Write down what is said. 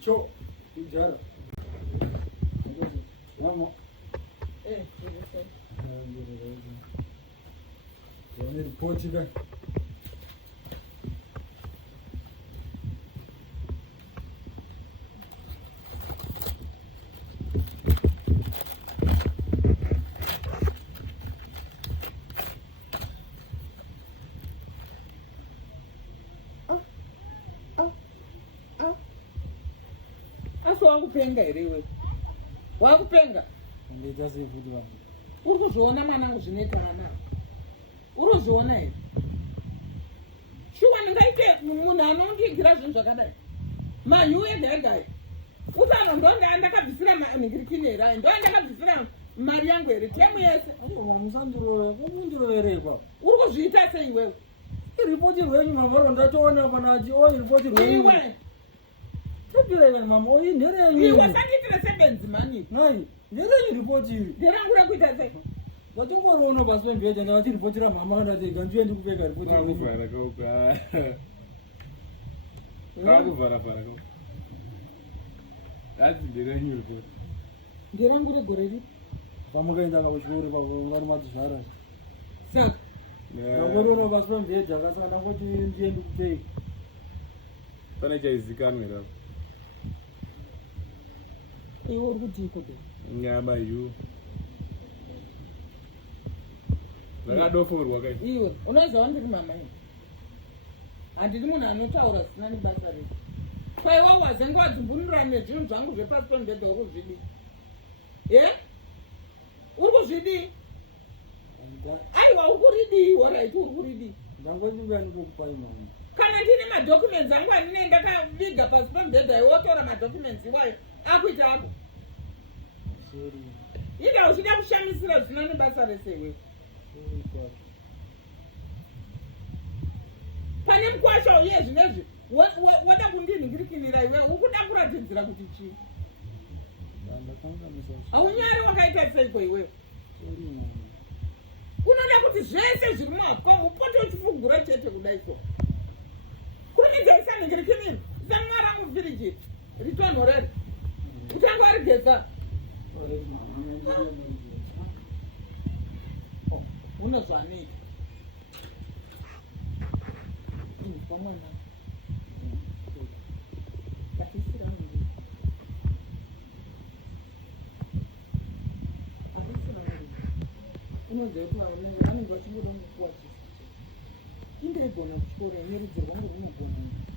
Cho, Jara. Vamos. Vamos report back. Wakupenga here iwe wakupenga Ndeita sei futi vanhu uri kuzviona mwanangu zvinoita mwana uri kuzviona here shuwa ndingaite munhu anondigira zvinhu zvakadai manyu ega ega utano ndakabvisira nhingirikini here ndo ndakabvisira mari yangu here temu yese musandiroverekwa uri kuzviita sei iwewe iripoti rwenyu mamaro ndatoona panachi o iripoti rwenyu Tepile mama oyi nderenyu iwe wasanditire sebenzi mani nai nderenyu ripoti iri nderangu rakuita sei watingoroona pasi pembhedha ndakati ripoti ramama kandatega ndiye ndikupeka ripoti kakuvhara kauka kakuvhara vhara kauka asi nderenyu ripoti nderangu regore ri pamukaendanga kuchikoro pavari madzizvara saka ndangoriona pasi pembhedha kasaka ndangoti ndiye ndikupeka pane chaizikanwe rapo iwe uri kutiko be nyama yu rakadoforwa kai iwe unoziva ndiri mama ine handiri munhu anotaura zvisina nebasa redu kwaiwa wazenge wadzimbunura nezvinhu zvangu zvepasi pembedha uri kuzvidi ye uri kuzvidi aiwa uri kuridii oraiti uri kuridii ndangotibea ndikokupai mama kana ndine madhokuments angu andine ndakaviga pasi pembedha iwotora madhokuments iwayo akuita ako ida uchida kushamisira zvisina nebasa rese iwewe pane mukwasha uye zvinezvi wada kundinhingirikinira iwe uri kuda kuratidzira kuti chii haunyari wakaita seiko iwewe unoda kuti zvese zviri mumakomo upote uchifugura chete kudai so kurumidza isanhingirikinira samwara muvhiriji ritonhorere kutanga warigeza unozvanoita pamwana unonzwa kuti vanenge vachingoda kukuwachisa indoigona kuchikoro inerudzo rwangu runogona